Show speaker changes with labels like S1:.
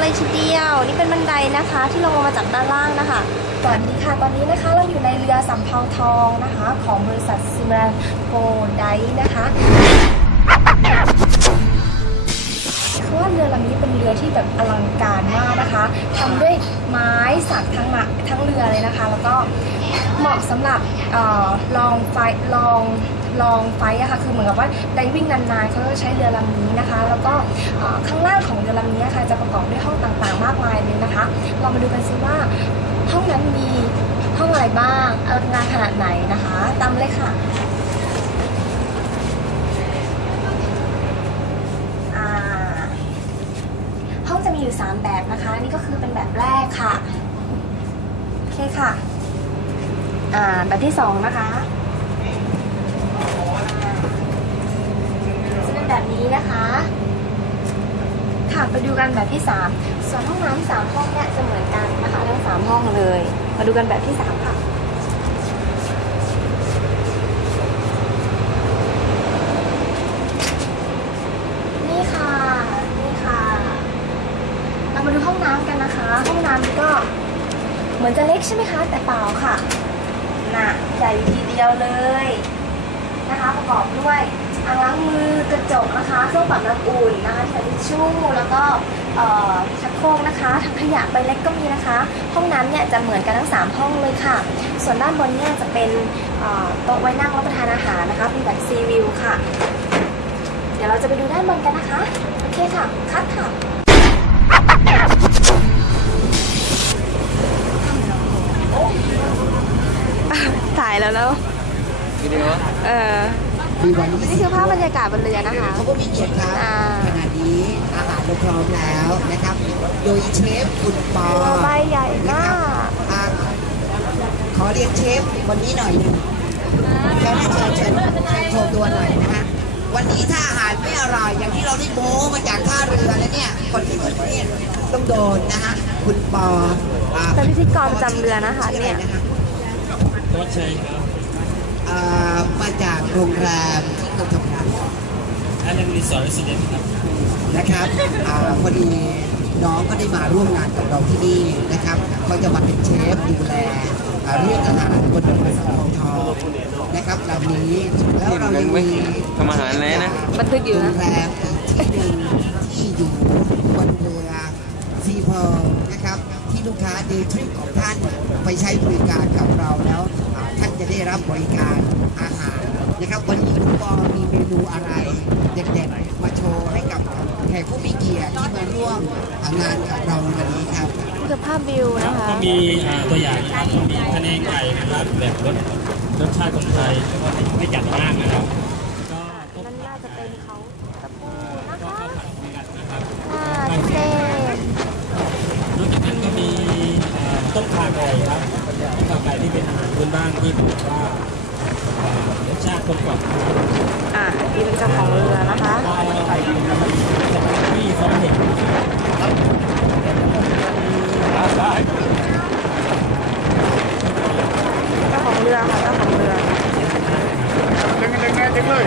S1: นเลยทีเดียว นี่เป็นบันไดนะคะ ที่ลงมาจากด้านล่างนะคะสวัสดีค่ะตอนนี้นะคะเราอยู่ในเรือสำเภาทองนะคะ ของบริษัทซิมรันโกไดนะคะ คือว่าเรือลำนี้เป็นเรือที่แบบอลังการมากนะคะทำด้วยไม้สักทั้งหลักทั้งเรือเลยนะคะ แล้วก็เหมาะสำหรับออลองไฟลองลองไฟอะค่ะคือเหมือนกับว่าไดวิ่งนานๆเขาก็ใช้เรือลำนี้นะคะ แล้วก็ข้างล่างของเรือลำนี้ค่ะจะประกอบด้วยห้องต่างๆ มากมายเลยนะคะ เรามาดูกันซิว่าห้องนั้นมีห้องอะไรบ้างอลังการขนาดไหนนะคะ ตามเลยค่ะ 3 แบบนะคะ นี่ก็คือเป็นแบบแรกค่ะ โอเคค่ะอ่าแบบที่ 2 นะคะจะเป็นแบบนี้นะคะ ค่ะไปดูกันแบบที่ 3 ส่วนห้องน้ำสามห้องเนี่ยจะเหมือนกันนะคะทั้งสามห้องเลย มาดูกันแบบที่ 3 ค่ะ นี่ค่ะ นี่ค่ะ เรามาดูห้อง นะคะห้องน้ำก็ เหมือนจะเล็กใช่ไหมคะ แต่เปล่าค่ะน่ะใหญ่ทีเดียวเลยนะคะ ประกอบด้วยอ่างล้างมือกระจกนะคะเครื่องปรับน้ำอุ่นนะคะทิชชู่แล้วก็ชักโครกนะคะถังขยะใบเล็กก็มีนะคะ ห้องน้ำเนี่ยจะเหมือนกันทั้ง 3 ห้องเลยค่ะ ส่วนด้านบนเนี่ยจะเป็นโต๊ะไว้นั่งรับประทานอาหารนะคะเป็นแบบซีวิวค่ะ เดี๋ยวเราจะไปดูด้านบนกันนะคะ โอเคค่ะ คัดค่ะ แล้วแล้ว
S2: วิดีโอ
S1: เออ
S3: มีวันนี้
S1: นี่คือภาพบรรยากาศบนเรือนะคะ
S3: เขาก็มีเกียรติครับ
S1: อ่า
S3: ขณะนี้อาหารเราพร้อมแล้วนะครับ โดยเชฟคุณปอ
S1: เรือใบใหญ่
S3: นะ
S1: มา
S3: ครับ
S1: ก
S3: อ่าขอเรียนเชฟวันนี้หน่อยหนึงเชิญเชิญเชิญเชิญโชว์ตัวหน่อยนะฮะวันนี้ถ้าอาหารไม่อร่อยอย่างที่เราได้โม้มาจากท่าเรือแล้วเนี่ย คนที่คนนี้ต้องโดนนะฮะคุณปออ่า
S1: เป็นพิธีกรประจำเรือนะคะ
S3: ชื่อ
S1: เนี่ย
S3: อะไรนะคะ
S2: โค้ชชัยครับ
S3: อ่ามาจากโรงแรมที่เราทำงาน
S2: อันนี้รีสอร์ทเรสซิเดนต์ครับ
S3: นะครับอาพอดีน้องก็ได้มาร่วมงานกับเราที่นี่นะครับเขาจะมาเป็นเชฟดูแลอ่าเรื่องอาหารบนเรือสำเภาทองนะครับลำนี้แล้วเรายังมี
S2: ทำอาหารอะไรนะ
S1: บันทึกอยู่
S3: โร
S1: นะ
S3: งแรมอีกที่หนึ่งที่อยู่บนเรือ ซีเพลนะครับ ที่ลูกค้าเดย์ทริปของท่านไปใช้บริการกับเราแล้วอ่าท่านจะได้รับบริการอาหารนะครับ วันนี้คุณปอมีเมนูอะไรเด็ดๆมาโชว์ให้กับแขกผู้มีเกียรติที่มาร่วมงานกับเราในวันนี้ครับ
S1: นี่คือภาพวิวนะคะ
S2: ก็มีอ่าตัวอย่างนะครับก็มีทะเลไก่นะครับแบบรสรสชาติคนไทยแล้วก็ไม่ไม่จัดมากนะครับก็พวก
S1: นั่นน่าจะเป็นเขา ครับ
S2: ข้าวไก่ที่เป็นอาหารพื้นบ้า
S1: นที่บอก
S2: ว่ารสชาติกลมกล่อมอะนี่เป็นเจ้าของเรือนะคะไที่สมเด็จบเจ้าของเรือค่ะเจ้าขอ
S1: งเรือดึงดึงดึงเลย